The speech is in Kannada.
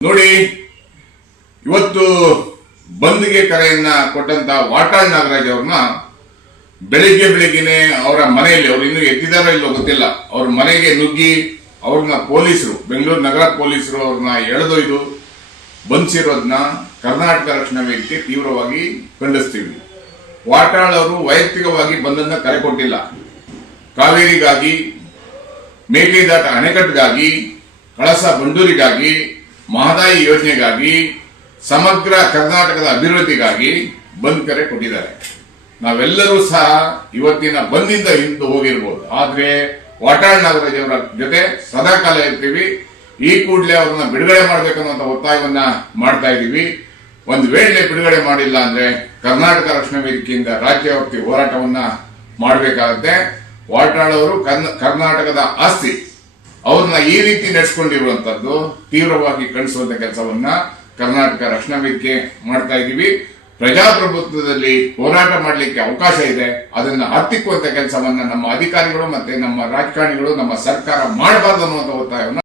ನೋಡಿ, ಇವತ್ತು ಬಂದ್ಗೆ ಕರೆಯನ್ನ ಕೊಟ್ಟಂತ ವಾಟಾಳ್ ನಾಗರಾಜ್ ಅವ್ರನ್ನ ಬೆಳಿಗ್ಗೆನೆ ಅವರ ಮನೆಯಲ್ಲಿ, ಅವ್ರು ಇನ್ನೂ ಎದ್ದಿದಾರೋ ಇಲ್ಲೋ ಗೊತ್ತಿಲ್ಲ, ಅವ್ರ ಮನೆಗೆ ನುಗ್ಗಿ ಅವ್ರನ್ನ ಪೊಲೀಸರು, ಬೆಂಗಳೂರು ನಗರ ಪೊಲೀಸರು ಅವ್ರನ್ನ ಎಳೆದೊಯ್ದು ಬಂಧಿಸಿರೋದನ್ನ ಕರ್ನಾಟಕ ರಕ್ಷಣಾ ವೇದಿಕೆ ತೀವ್ರವಾಗಿ ಖಂಡಿಸ್ತೀವಿ. ವಾಟಾಳ್ ಅವರು ವೈಯಕ್ತಿಕವಾಗಿ ಬಂದನ್ನ ಕರೆ ಕೊಟ್ಟಿಲ್ಲ. ಕಾವೇರಿಗಾಗಿ, ಮೇಕೆದಾಟ ಅಣೆಕಟ್ಟಿಗಾಗಿ, ಕಳಸ ಬಂಡೂರಿಗಾಗಿ, ಮಹದಾಯಿ ಯೋಜನೆಗಾಗಿ, ಸಮಗ್ರ ಕರ್ನಾಟಕದ ಅಭಿವೃದ್ಧಿಗಾಗಿ ಬಂದ್ ಕರೆ ಕೊಟ್ಟಿದ್ದಾರೆ. ನಾವೆಲ್ಲರೂ ಸಹ ಇವತ್ತಿನ ಬಂದಿಂದ ಹಿಂದೆ ಹೋಗಿರ್ಬೋದು, ಆದ್ರೆ ವಾಟಾಳ್ ನಾಗರಾಜ್ ಅವರ ಜೊತೆ ಸದಾಕಾಲ ಇರ್ತೀವಿ. ಈ ಕೂಡಲೇ ಅವ್ರನ್ನ ಬಿಡುಗಡೆ ಮಾಡಬೇಕನ್ನುವಂತ ಒತ್ತಾಯವನ್ನ ಮಾಡ್ತಾ ಇದ್ದೀವಿ. ಒಂದು ವೇಳೆ ಬಿಡುಗಡೆ ಮಾಡಿಲ್ಲ ಅಂದ್ರೆ ಕರ್ನಾಟಕ ರಕ್ಷಣಾ ವೇದಿಕೆಯಿಂದ ರಾಜ್ಯವ್ಯಾಪಿ ಹೋರಾಟವನ್ನ ಮಾಡಬೇಕಾಗುತ್ತೆ. ವಾಟಾಳ್ ಅವರು ಕರ್ನಾಟಕದ ಆಸ್ತಿ, ಅವ್ರನ್ನ ಈ ರೀತಿ ನಡೆಸಿಕೊಂಡಿರುವಂತದ್ದು ತೀವ್ರವಾಗಿ ಖಂಡಿಸುವಂತ ಕೆಲಸವನ್ನ ಕರ್ನಾಟಕ ರಕ್ಷಣಾ ವೇದಿಕೆ ಮಾಡ್ತಾ ಇದ್ದೀವಿ. ಪ್ರಜಾಪ್ರಭುತ್ವದಲ್ಲಿ ಹೋರಾಟ ಮಾಡಲಿಕ್ಕೆ ಅವಕಾಶ ಇದೆ, ಅದನ್ನ ಹತ್ತಿಕ್ಕುವಂತ ಕೆಲಸವನ್ನ ನಮ್ಮ ಅಧಿಕಾರಿಗಳು ಮತ್ತೆ ನಮ್ಮ ರಾಜಕಾರಣಿಗಳು, ನಮ್ಮ ಸರ್ಕಾರ ಮಾಡಬಾರದು ಅನ್ನುವಂತ ಒತ್ತಾಯವನ್ನ